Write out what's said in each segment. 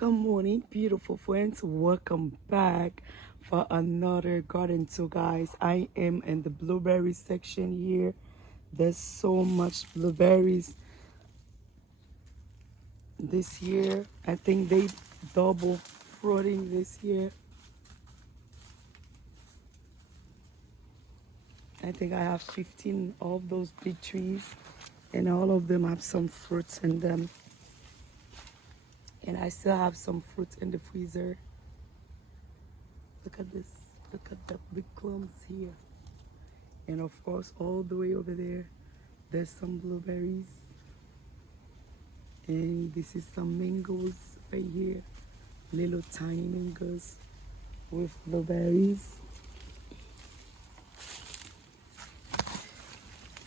Good morning, beautiful friends. Welcome back for another garden tour, guys. I am in the blueberry section here. There's so much blueberries this year. I think they double fruiting this year. I think I have 15 of those big trees, and all of them have some fruits in them. And I still have some fruits in the freezer. Look at this. Look at the big clumps here. And of course, all the way over there, there's some blueberries. And this is some mangoes right here. Little tiny mangoes with blueberries.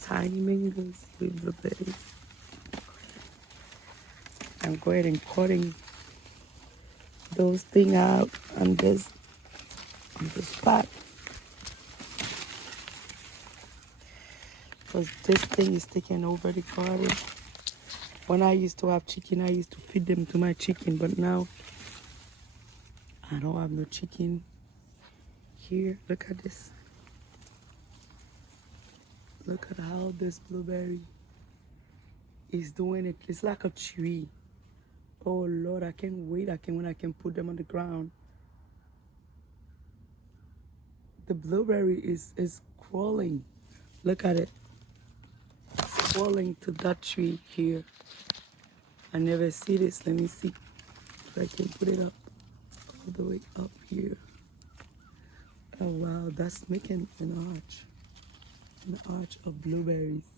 Tiny mangoes with blueberries. I'm going and cutting those things out on this spot. Because this thing is taking over the garden. When I used to have chicken, I used to feed them to my chicken, but now I don't have no chicken here. Look at this. Look at how this blueberry is doing it. It's like a tree. Oh Lord, I can't wait. When I can put them on the ground. The blueberry is crawling. Look at it. It's crawling to that tree here. I never see this. Let me see if I can put it up all the way up here. Oh wow, that's making an arch of blueberries.